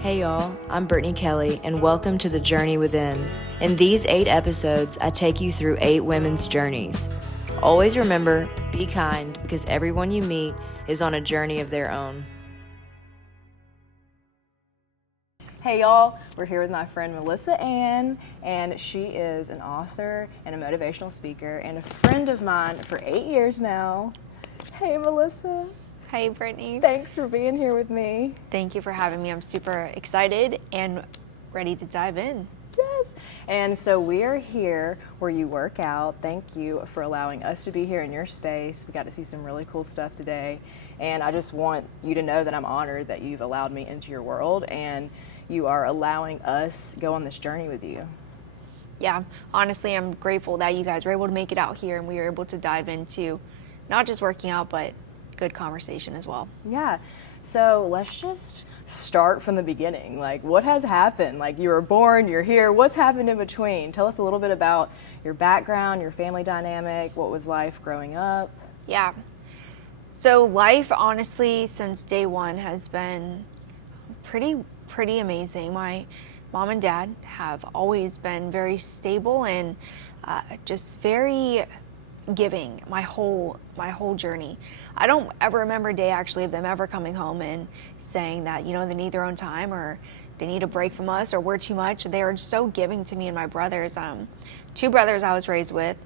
Hey y'all, I'm Brittany Kelly, and welcome to The Journey Within. In these 8 episodes, I take you through 8 women's journeys. Always remember, be kind, because everyone you meet is on a journey of their own. Hey y'all, we're here with my friend Melissa Ann, and she is an author and a motivational speaker and a friend of mine for 8 years now. Hey Melissa. Hi, Brittany. Thanks for being here with me. Thank you for having me. I'm super excited and ready to dive in. Yes. And so we are here where you work out. Thank you for allowing us to be here in your space. We got to see some really cool stuff today. And I just want you to know that I'm honored that you've allowed me into your world and you are allowing us go on this journey with you. Yeah, honestly, I'm grateful that you guys were able to make it out here and we were able to dive into not just working out, but good conversation as well. Yeah. So let's just start from the beginning. Like, what has happened? Like, you were born, you're here. What's happened in between? Tell us a little bit about your background, your family dynamic. What was life growing up? Yeah. So life, honestly, since day one has been pretty amazing. My mom and dad have always been very stable and just very giving my whole journey. I don't ever remember a day actually of them ever coming home and saying that, you know, they need their own time or they need a break from us or we're too much. They are so giving to me and my brothers. 2 brothers I was raised with,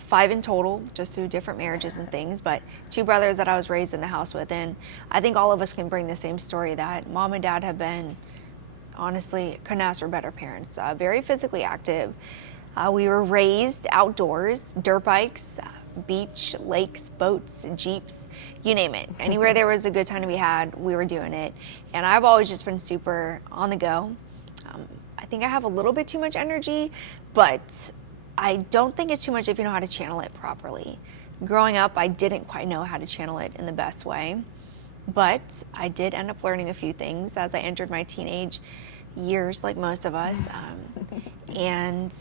5 in total, just through different marriages and things, but 2 brothers that I was raised in the house with. And I think all of us can bring the same story that mom and dad have been, honestly, couldn't ask for better parents. Very physically active. We were raised outdoors, dirt bikes, beach, lakes, boats, jeeps, you name it. Anywhere there was a good time to be had, we were doing it. And I've always just been super on the go. I think I have a little bit too much energy, but I don't think it's too much if you know how to channel it properly. Growing up, I didn't quite know how to channel it in the best way, but I did end up learning a few things as I entered my teenage years, like most of us. And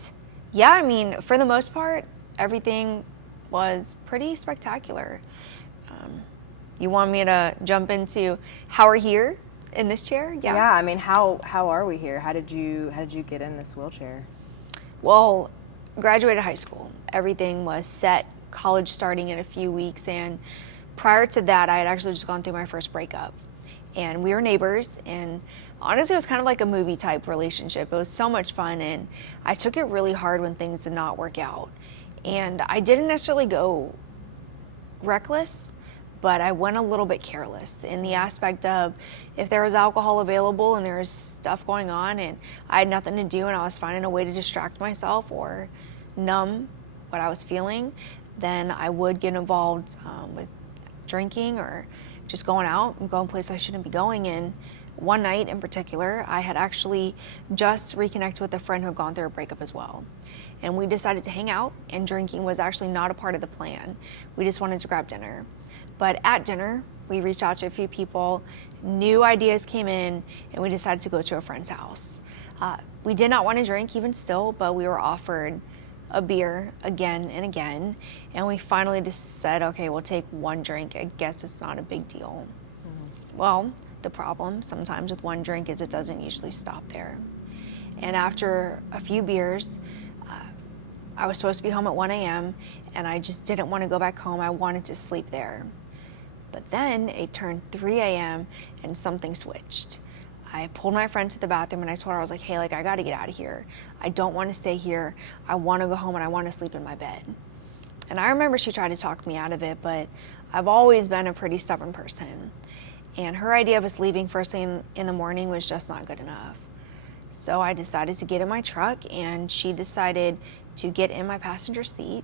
yeah, I mean, for the most part, everything was pretty spectacular. You want me to jump into how we're here in this chair? Yeah, I mean, how are we here? How did you get in this wheelchair? Well, graduated high school. Everything was set, college starting in a few weeks, and prior to that, I had actually just gone through my first breakup. And we were neighbors, and honestly, it was kind of like a movie type relationship. It was so much fun, and I took it really hard when things did not work out. And I didn't necessarily go reckless, but I went a little bit careless in the aspect of if there was alcohol available and there was stuff going on and I had nothing to do and I was finding a way to distract myself or numb what I was feeling, then I would get involved with drinking or just going out and going places I shouldn't be going. And one night in particular, I had actually just reconnected with a friend who had gone through a breakup as well. And we decided to hang out, and drinking was actually not a part of the plan. We just wanted to grab dinner. But at dinner, we reached out to a few people, new ideas came in, and we decided to go to a friend's house. We did not want to drink even still, but we were offered a beer again and again, and we finally just said, okay, we'll take one drink. I guess it's not a big deal. Well, the problem sometimes with one drink is it doesn't usually stop there. And after a few beers, I was supposed to be home at 1 a.m. and I just didn't want to go back home. I wanted to sleep there. But then it turned 3 a.m. and something switched. I pulled my friend to the bathroom and I told her, I was like, hey, I got to get out of here. I don't want to stay here. I want to go home and I want to sleep in my bed. And I remember she tried to talk me out of it, but I've always been a pretty stubborn person. And her idea of us leaving first thing in the morning was just not good enough. So I decided to get in my truck and she decided to get in my passenger seat.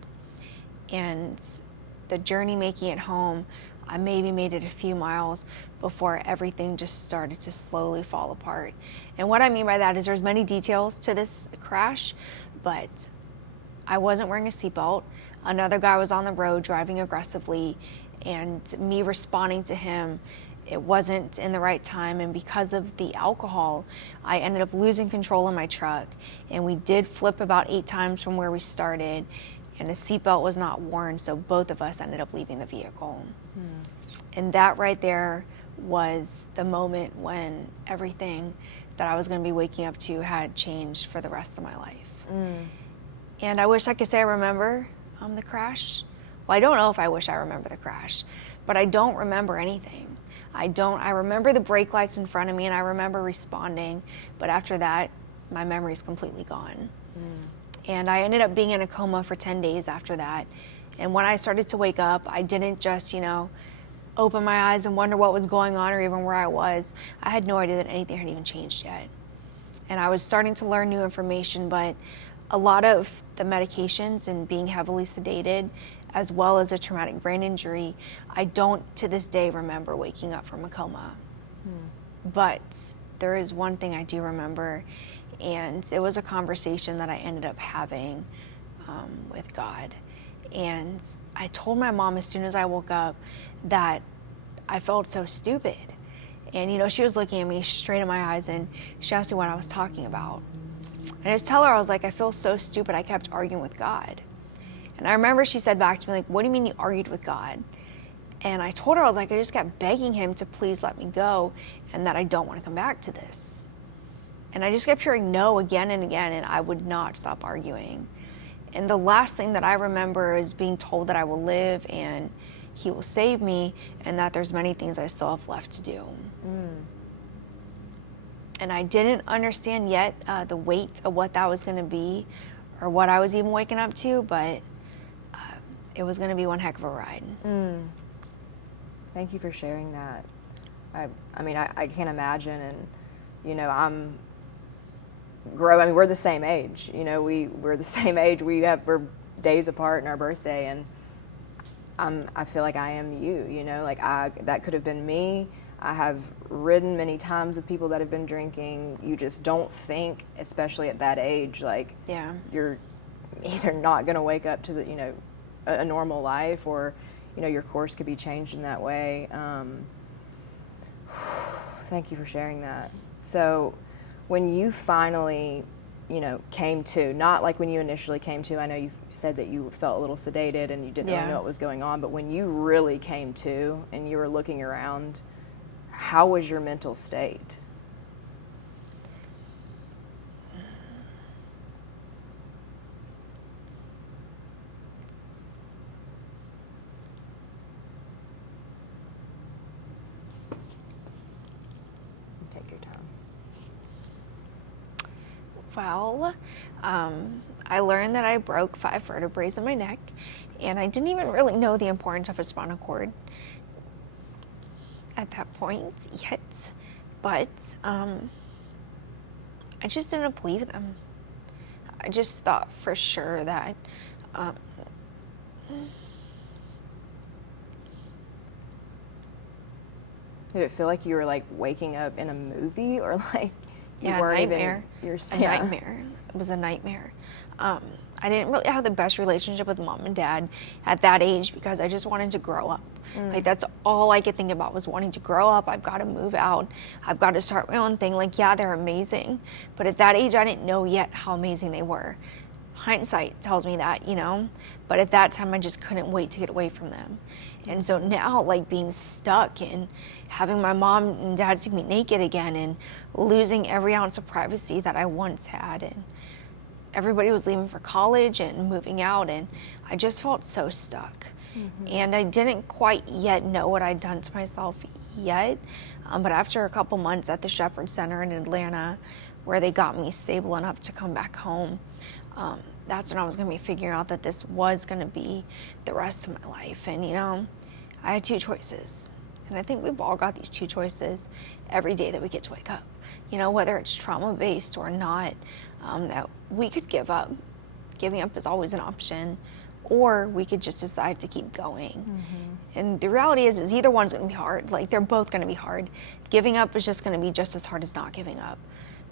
And the journey making it home, I maybe made it a few miles before everything just started to slowly fall apart. And what I mean by that is there's many details to this crash, but I wasn't wearing a seatbelt. Another guy was on the road driving aggressively, and me responding to him, it wasn't in the right time, and because of the alcohol, I ended up losing control in my truck, and we did flip about 8 times from where we started, and the seatbelt was not worn, so both of us ended up leaving the vehicle. And that right there was the moment when everything that I was going to be waking up to had changed for the rest of my life. And I wish I could say I remember the crash. Well, I don't know if I wish I remember the crash, but I don't remember anything. I remember the brake lights in front of me and I remember responding, but after that, my memory's completely gone. And I ended up being in a coma for 10 days after that. And when I started to wake up, I didn't just, open my eyes and wonder what was going on or even where I was. I had no idea that anything had even changed yet. And I was starting to learn new information, but a lot of the medications and being heavily sedated, as well as a traumatic brain injury, I don't to this day remember waking up from a coma. But there is one thing I do remember, and it was a conversation that I ended up having with God. And I told my mom as soon as I woke up that I felt so stupid. And, she was looking at me straight in my eyes and she asked me what I was talking about. And I just tell her, I was like, I feel so stupid. I kept arguing with God. And I remember she said back to me, like, what do you mean you argued with God? And I told her, I was like, I just kept begging him to please let me go and that I don't want to come back to this. And I just kept hearing no again and again, and I would not stop arguing. And the last thing that I remember is being told that I will live and he will save me and that there's many things I still have left to do. And I didn't understand yet the weight of what that was going to be or what I was even waking up to, but it was going to be one heck of a ride. Thank you for sharing that. I can't imagine, and we're the same age. We're the same age. We're days apart in our birthday, and I feel like I am you. That could have been me. I have ridden many times with people that have been drinking. You just don't think, especially at that age, you're either not going to wake up to a normal life, or your course could be changed in that way. Thank you for sharing that. So when you finally came to, not like when you initially came to, I know you said that you felt a little sedated and you didn't really know what was going on, but when you really came to and you were looking around, how was your mental state? Take your time. Well, I learned that I broke 5 vertebrae in my neck, and I didn't even really know the importance of a spinal cord at that point yet, but I just didn't believe them. I just thought for sure that Did it feel like you were like waking up in a movie, or like you weren't nightmare. even Nightmare. It was a nightmare. I didn't really have the best relationship with mom and dad at that age because I just wanted to grow up. Like, that's all I could think about was wanting to grow up. I've got to move out. I've got to start my own thing. Like, yeah, they're amazing. But at that age, I didn't know yet how amazing they were. Hindsight tells me that, but at that time I just couldn't wait to get away from them. And so now, like, being stuck and having my mom and dad see me naked again and losing every ounce of privacy that I once had, and everybody was leaving for college and moving out, and I just felt so stuck. And I didn't quite yet know what I'd done to myself yet, but after a couple months at the Shepherd Center in Atlanta, where they got me stable enough to come back home, that's when I was going to be figuring out that this was going to be the rest of my life. And I had 2 choices, and I think we've all got these 2 choices every day that we get to wake up, whether it's trauma-based or not, that we could give up. Giving up is always an option, or we could just decide to keep going. And the reality is either one's going to be hard. Like, they're both going to be hard. Giving up is just going to be just as hard as not giving up.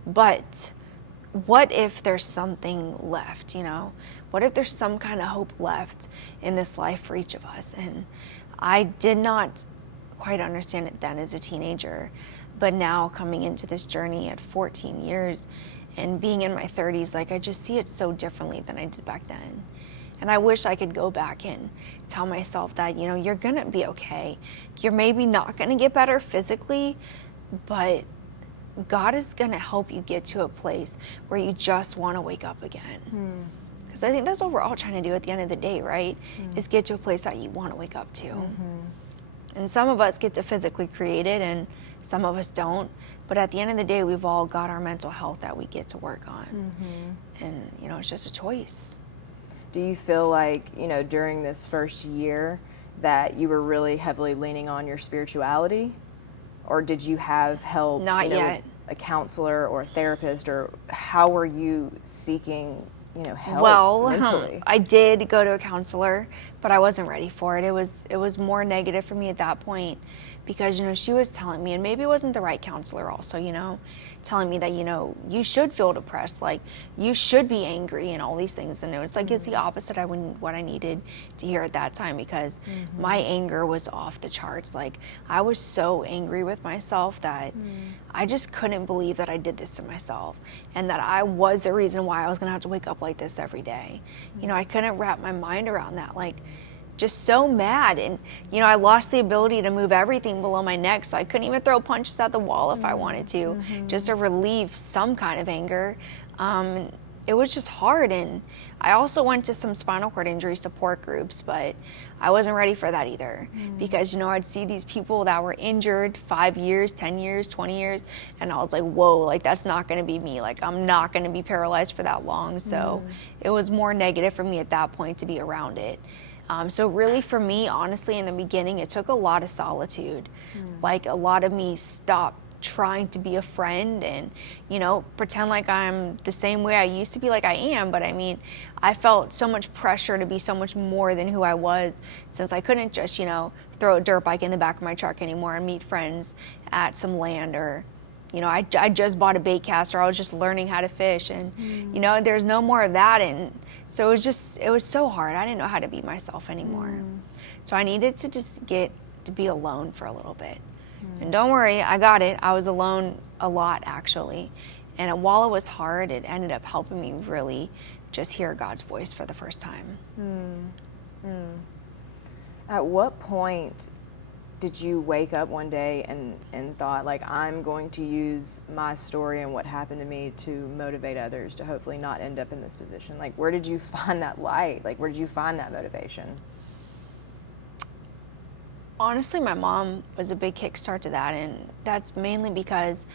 But what if there's something left, What if there's some kind of hope left in this life for each of us? And I did not quite understand it then as a teenager, but now coming into this journey at 14 years and being in my 30s, like, I just see it so differently than I did back then. And I wish I could go back and tell myself that, you know, you're going to be okay. You're maybe not going to get better physically, but God is going to help you get to a place where you just want to wake up again. Because I think that's what we're all trying to do at the end of the day, right? Is get to a place that you want to wake up to. And some of us get to physically create it and some of us don't. But at the end of the day, we've all got our mental health that we get to work on. And, you know, it's just a choice. Do you feel like, you know, during this first year that you were really heavily leaning on your spirituality? Or did you have help, Not yet. with a counselor or a therapist? Or how were you seeking, you know, help mentally? I did go to a counselor, but I wasn't ready for it. It was more negative for me at that point because, you know, she was telling me, and maybe it wasn't the right counselor also, you know, telling me that, you know, you should feel depressed, like you should be angry and all these things. And it was like, it's the opposite of what I needed to hear at that time because my anger was off the charts. Like I was so angry with myself that I just couldn't believe that I did this to myself and that I was the reason why I was gonna have to wake up like this every day. You know, I couldn't wrap my mind around that. Like, just so mad. And, you know, I lost the ability to move everything below my neck, so I couldn't even throw punches at the wall if I wanted to, just to relieve some kind of anger. It was just hard. And I also went to some spinal cord injury support groups, but I wasn't ready for that either because, you know, I'd see these people that were injured 5 years, 10 years, 20 years, and I was like, whoa, like that's not going to be me. Like I'm not going to be paralyzed for that long. So it was more negative for me at that point to be around it. So really for me, honestly, in the beginning, it took a lot of solitude. Like a lot of me stopped trying to be a friend and, you know, pretend like I'm the same way I used to be, like I am. But I mean, I felt so much pressure to be so much more than who I was since I couldn't just, you know, throw a dirt bike in the back of my truck anymore and meet friends at some land or, you know, I just bought a bait caster. I was just learning how to fish and, you know, there's no more of that. And so it was so hard. I didn't know how to be myself anymore. So I needed to just get to be alone for a little bit. And don't worry, I got it. I was alone a lot, actually. And while it was hard, it ended up helping me really just hear God's voice for the first time. At what point did you wake up one day and thought, like, I'm going to use my story and what happened to me to motivate others to hopefully not end up in this position? Like, where did you find that light? Like, where did you find that motivation? Honestly, my mom was a big kickstart to that, and that's mainly because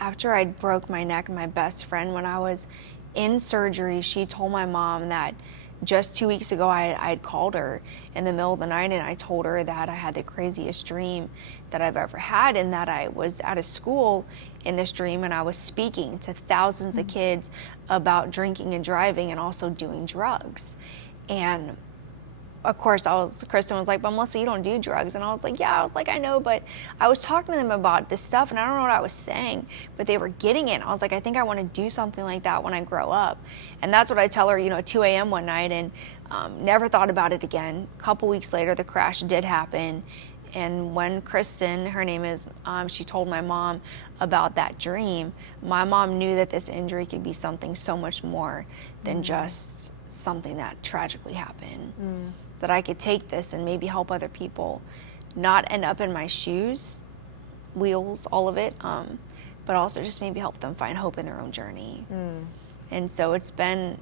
after I broke my neck, my best friend, when I was in surgery, she told my mom that just 2 weeks ago I had called her in the middle of the night and I told her that I had the craziest dream that I've ever had and that I was at a school in this dream and I was speaking to thousands of kids about drinking and driving and also doing drugs. And of course, Kristen was like, but Melissa, you don't do drugs. And I was like, yeah, I was like, I know, but I was talking to them about this stuff and I don't know what I was saying, but they were getting it. I was like, I think I want to do something like that when I grow up. And that's what I tell her, you know, at 2 a.m. one night and never thought about it again. A couple weeks later, the crash did happen. And when Kristen, her name is, she told my mom about that dream, my mom knew that this injury could be something so much more than just something that tragically happened. That I could take this and maybe help other people not end up in my shoes, wheels, all of it, but also just maybe help them find hope in their own journey. And so it's been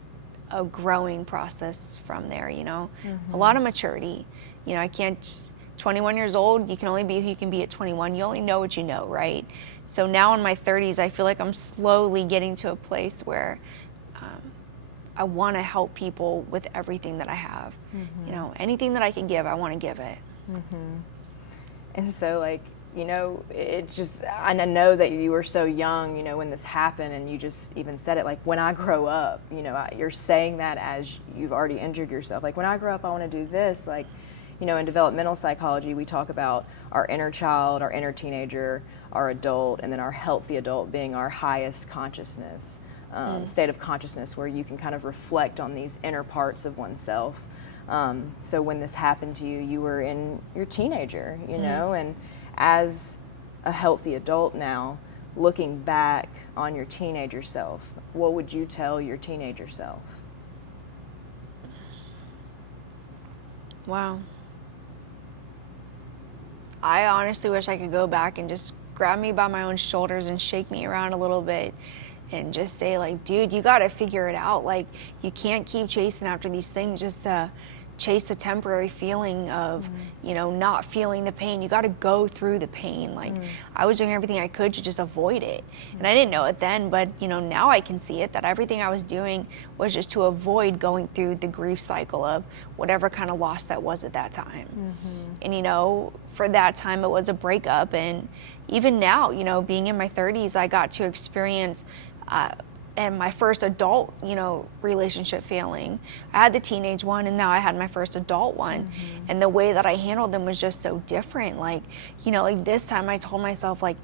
a growing process from there, you know, a lot of maturity. You know, I can't just, 21 years old, you can only be who you can be at 21. You only know what you know, right? So now in my 30s, I feel like I'm slowly getting to a place where I want to help people with everything that I have. You know, anything that I can give, I want to give it. And so, like, you know, it's just, and I know that you were so young, you know, when this happened, and you just even said it, like, when I grow up, you know, you're saying that as you've already injured yourself. Like, when I grow up, I want to do this. Like, you know, in developmental psychology, we talk about our inner child, our inner teenager, our adult, and then our healthy adult being our highest consciousness. State of consciousness where you can kind of reflect on these inner parts of oneself. So when this happened to you, you were in your teenager, you know, and as a healthy adult now, looking back on your teenager self, what would you tell your teenager self? Wow. I honestly wish I could go back and just grab me by my own shoulders and shake me around a little bit and just say, like, dude, you got to figure it out. Like, you can't keep chasing after these things just to chase a temporary feeling of, you know, not feeling the pain. You got to go through the pain. Like, I was doing everything I could to just avoid it. And I didn't know it then, but, you know, now I can see it, that everything I was doing was just to avoid going through the grief cycle of whatever kind of loss that was at that time. And, you know, for that time, it was a breakup. And even now, you know, being in my 30s, I got to experience and my first adult, you know, relationship failing. I had the teenage one, and now I had my first adult one. And the way that I handled them was just so different. Like, you know, like this time I told myself, like,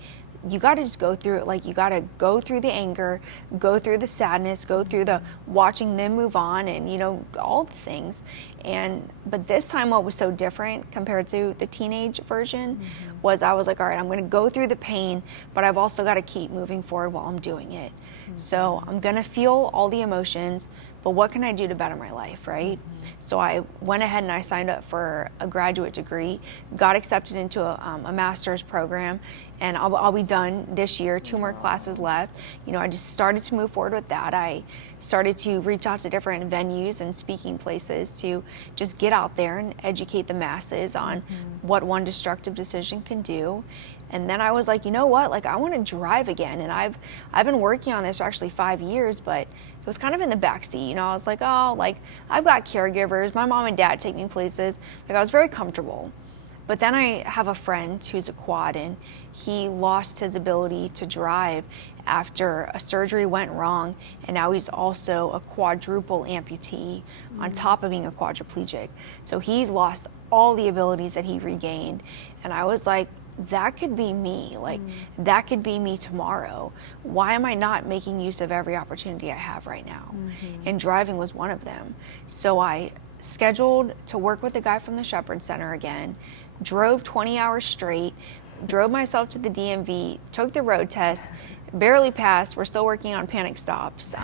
you got to just go through it. Like, you got to go through the anger, go through the sadness, go through the watching them move on, and, you know, all the things. But this time what was so different compared to the teenage version was I was like, all right, I'm going to go through the pain, but I've also got to keep moving forward while I'm doing it. So I'm going to feel all the emotions, but what can I do to better my life, right? So I went ahead and I signed up for a graduate degree, got accepted into a master's program, and I'll be done this year, 2 more classes left. You know, I just started to move forward with that. I started to reach out to different venues and speaking places to just get out there and educate the masses on what one destructive decision can do. And then I was like, you know what, like, I want to drive again. And I've been working on this for actually 5 years, but it was kind of in the backseat. You know, I was like, oh, like, I've got caregivers. My mom and dad take me places. Like, I was very comfortable. But then I have a friend who's a quad, and he lost his ability to drive after a surgery went wrong, and now he's also a quadruple amputee on top of being a quadriplegic. So he's lost all the abilities that he regained. And I was like, that could be me. Like, that could be me tomorrow. Why am I not making use of every opportunity I have right now? And driving was one of them. So I scheduled to work with the guy from the Shepherd Center again, drove 20 hours straight, drove myself to the DMV, took the road test, barely passed. We're still working on panic stops,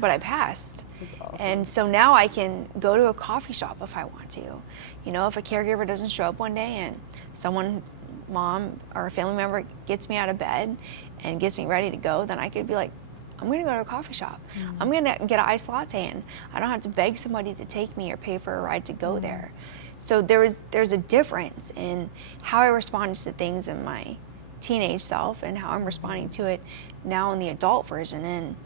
but I passed. That's awesome. And so now I can go to a coffee shop if I want to. You know, if a caregiver doesn't show up one day and someone, mom or a family member, gets me out of bed and gets me ready to go, then I could be like, I'm going to go to a coffee shop. I'm going to get an iced latte, and I don't have to beg somebody to take me or pay for a ride to go there. So there's a difference in how I responded to things in my teenage self and how I'm responding to it now in the adult version. And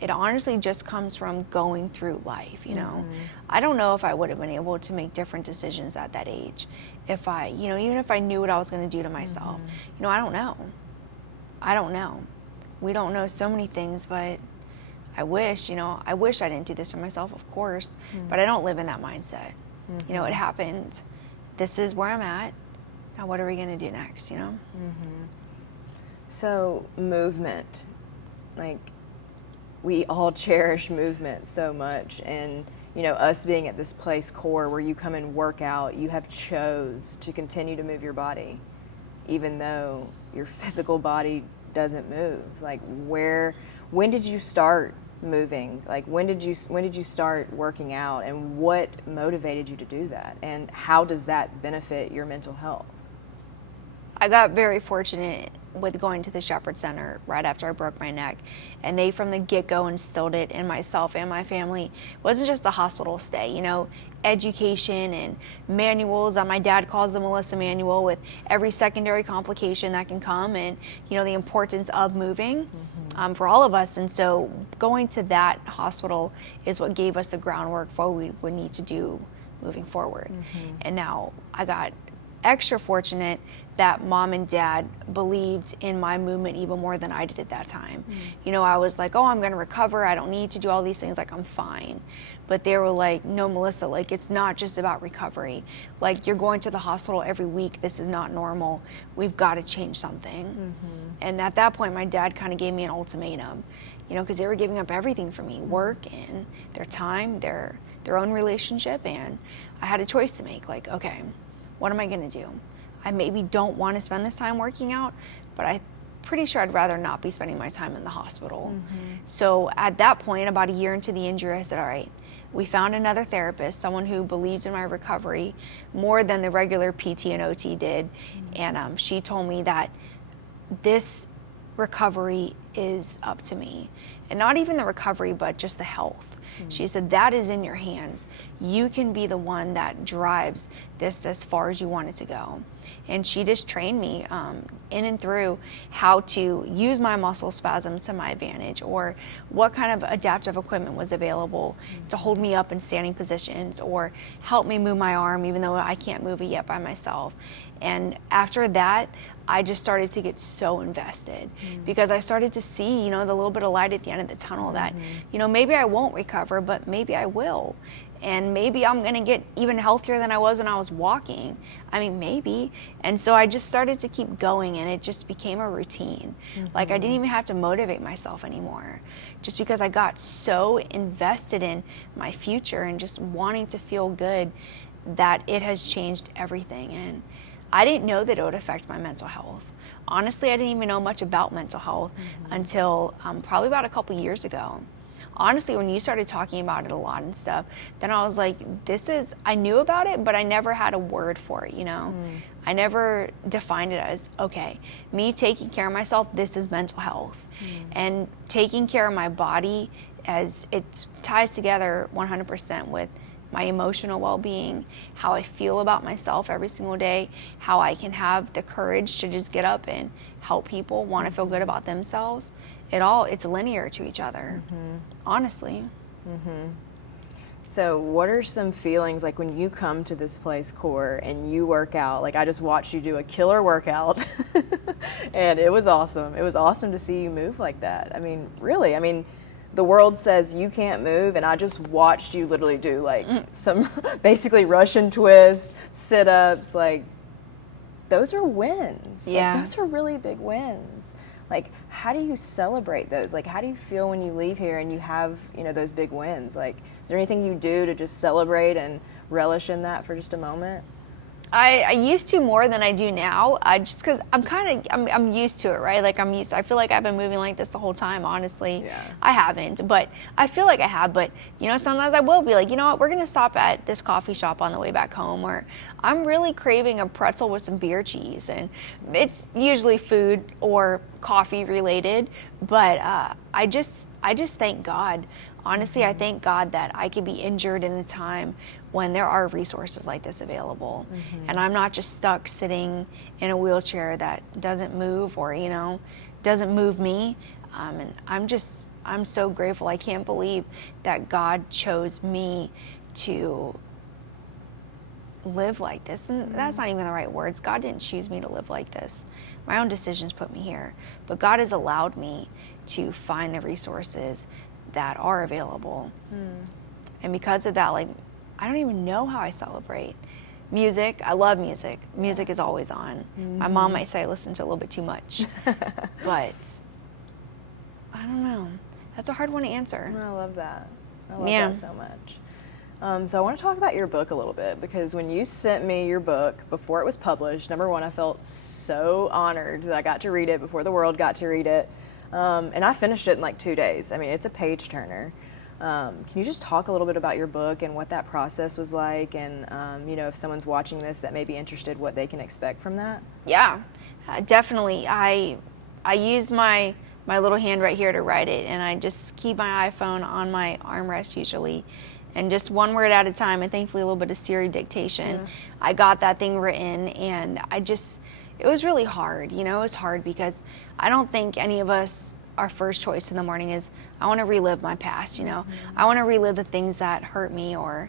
it honestly just comes from going through life, you know. I don't know if I would have been able to make different decisions at that age if I, you know, even if I knew what I was going to do to myself. You know, I don't know. We don't know so many things, but I wish, you know, I wish I didn't do this to myself, of course, but I don't live in that mindset. You know, it happened. This is where I'm at. Now what are we going to do next, you know? So movement, like, we all cherish movement so much, and, you know, us being at this place core where you come and work out, you have chose to continue to move your body even though your physical body doesn't move. Like, when did you start moving? Like, when did you start working out, and what motivated you to do that, and how does that benefit your mental health? I got very fortunate with going to the Shepherd Center right after I broke my neck, and they from the get-go instilled it in myself and my family. It wasn't just a hospital stay, you know, education and manuals that my dad calls the Melissa manual, with every secondary complication that can come, and, you know, the importance of moving for all of us. And so going to that hospital is what gave us the groundwork for what we would need to do moving forward. And now I got extra fortunate that mom and dad believed in my movement even more than I did at that time. You know, I was like, oh, I'm going to recover. I don't need to do all these things. Like, I'm fine. But they were like, no, Melissa, like, it's not just about recovery. Like, you're going to the hospital every week. This is not normal. We've got to change something. And at that point, my dad kind of gave me an ultimatum, you know, because they were giving up everything for me, work and their time, their own relationship. And I had a choice to make. Like, okay, what am I going to do? I maybe don't want to spend this time working out, but I'm pretty sure I'd rather not be spending my time in the hospital. So at that point, about a year into the injury, I said, all right, we found another therapist, someone who believed in my recovery more than the regular PT and OT did. And she told me that this recovery is up to me. And not even the recovery, but just the health. She said, that is in your hands. You can be the one that drives this as far as you want it to go. And she just trained me in and through how to use my muscle spasms to my advantage, or what kind of adaptive equipment was available to hold me up in standing positions, or help me move my arm even though I can't move it yet by myself. And after that, I just started to get so invested because I started to see, the little bit of light at the end of the tunnel that, maybe I won't recover, but maybe I will. And maybe I'm going to get even healthier than I was when I was walking. I mean, maybe. And so I just started to keep going, and it just became a routine. Like, I didn't even have to motivate myself anymore, just because I got so invested in my future and just wanting to feel good that it has changed everything. And I didn't know that it would affect my mental health. Honestly, I didn't even know much about mental health until probably about a couple years ago. Honestly, when you started talking about it a lot and stuff, then I was like, I knew about it, but I never had a word for it, I never defined it as, okay, me taking care of myself, this is mental health. And taking care of my body, as it ties together 100% with my emotional well-being, how I feel about myself every single day, how I can have the courage to just get up and help people want to feel good about themselves. It's linear to each other, honestly. So what are some feelings like when you come to this place, Core, and you work out? Like, I just watched you do a killer workout and it was awesome. It was awesome to see you move like that. I mean, really, the world says you can't move, and I just watched you literally do like some basically Russian twist, sit-ups. Like, those are wins. Yeah. Like, those are really big wins. Like, how do you celebrate those? Like, how do you feel when you leave here and you have, those big wins? Like, is there anything you do to just celebrate and relish in that for just a moment? I used to more than I do now. Just because I'm used to it, right? Like, I feel like I've been moving like this the whole time. Honestly, Yeah. I haven't, but I feel like I have. But sometimes I will be like, you know what? We're gonna stop at this coffee shop on the way back home, or I'm really craving a pretzel with some beer cheese, and it's usually food or coffee related. But I just thank God. Honestly, I thank God that I can be injured in a time when there are resources like this available. And I'm not just stuck sitting in a wheelchair that doesn't move or, doesn't move me. And I'm so grateful. I can't believe that God chose me to live like this. And that's not even the right words. God didn't choose me to live like this. My own decisions put me here. But God has allowed me to find the resources that are available. And because of that, like, I don't even know how I celebrate. Music, I love music. Music is always on. My mom might say I listen to a little bit too much. But I don't know. That's a hard one to answer. I love that. I love that so much. So I want to talk about your book a little bit, because when you sent me your book before it was published, number one, I felt so honored that I got to read it before the world got to read it. And I finished it in like 2 days. I mean, it's a page turner. Can you just talk a little bit about your book and what that process was like, and if someone's watching this that may be interested, what they can expect from that? Yeah, definitely. I used my little hand right here to write it, and I just keep my iPhone on my armrest usually, and just one word at a time, and thankfully a little bit of Siri dictation. I got that thing written, and it was really hard. It was hard because I don't think any of us, our first choice in the morning is, I want to relive my past, I want to relive the things that hurt me or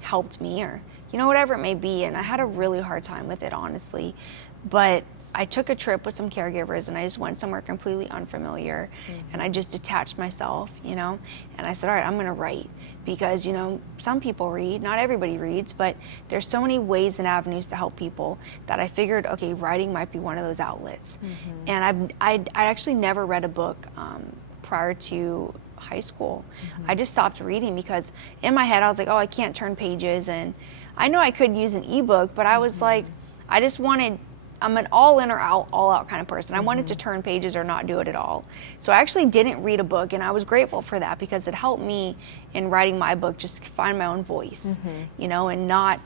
helped me, or, whatever it may be. And I had a really hard time with it, honestly. But I took a trip with some caregivers, and I just went somewhere completely unfamiliar, and I just detached myself, and I said, all right, I'm going to write, because, some people read, not everybody reads, but there's so many ways and avenues to help people that I figured, okay, writing might be one of those outlets. And I actually never read a book prior to high school. I just stopped reading because in my head I was like, oh, I can't turn pages, and I know I could use an ebook, but I was like, I just wanted an all in or all out kind of person. I wanted to turn pages or not do it at all. So I actually didn't read a book, and I was grateful for that because it helped me in writing my book just find my own voice, you know, and not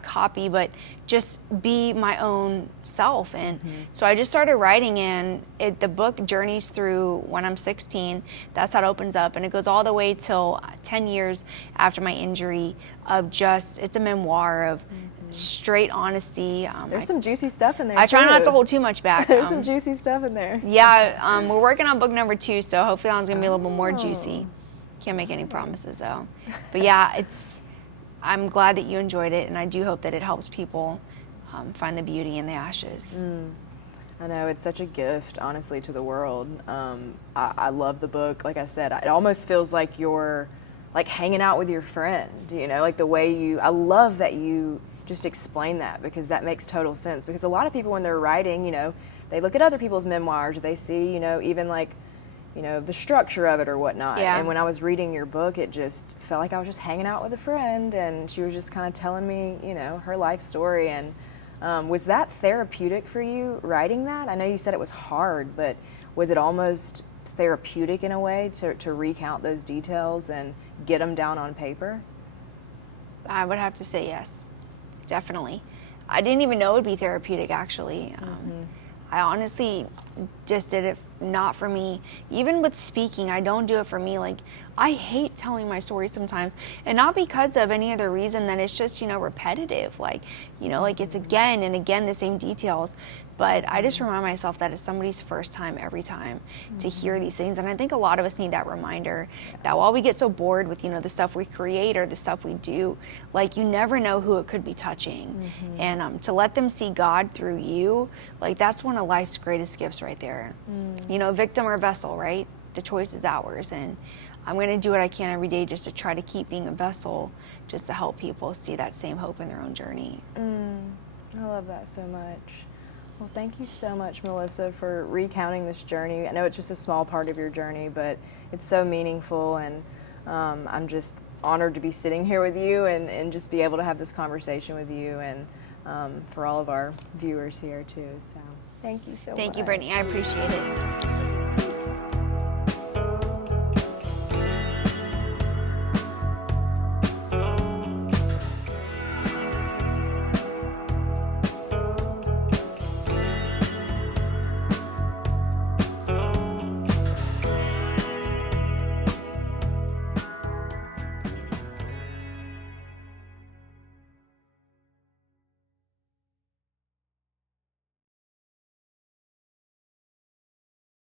copy, but just be my own self. And so I just started writing, and the book journeys through when I'm 16. That's how it opens up, and it goes all the way till 10 years after my injury of just, it's a memoir of straight honesty. There's some juicy stuff in there. I try too. not to hold too much back. There's some juicy stuff in there. Yeah, we're working on book number 2, so hopefully that one's gonna be a little bit more juicy. Can't make any promises though. But yeah, I'm glad that you enjoyed it, and I do hope that it helps people find the beauty in the ashes. I know, it's such a gift, honestly, to the world. I love the book. Like I said, it almost feels like you're like hanging out with your friend, you know, like the way I love that you just explain that, because that makes total sense. Because a lot of people, when they're writing, you know, they look at other people's memoirs, they see, you know, even like, you know, the structure of it or whatnot. Yeah. And when I was reading your book, it just felt like I was just hanging out with a friend, and she was just kind of telling me, you know, her life story. And was that therapeutic for you, writing that? I know you said it was hard, but was it almost therapeutic in a way to recount those details and get them down on paper? I would have to say yes, definitely. I didn't even know it would be therapeutic, actually. I honestly just did it not for me. Even with speaking, I don't do it for me. Like, I hate telling my story sometimes, and not because of any other reason than it's just, you know, repetitive. Like, you know, like it's again and again the same details. But I just remind myself that it's somebody's first time every time to hear these things. And I think a lot of us need that reminder that while we get so bored with, you know, the stuff we create or the stuff we do, like, you never know who it could be touching. And to let them see God through you, like, that's one of life's greatest gifts right there. You know, victim or vessel, right? The choice is ours. And I'm going to do what I can every day just to try to keep being a vessel, just to help people see that same hope in their own journey. I love that so much. Well, thank you so much, Melissa, for recounting this journey. I know it's just a small part of your journey, but it's so meaningful, and I'm just honored to be sitting here with you and just be able to have this conversation with you, and for all of our viewers here too. So thank you so much. Thank you, Brittany. I appreciate it.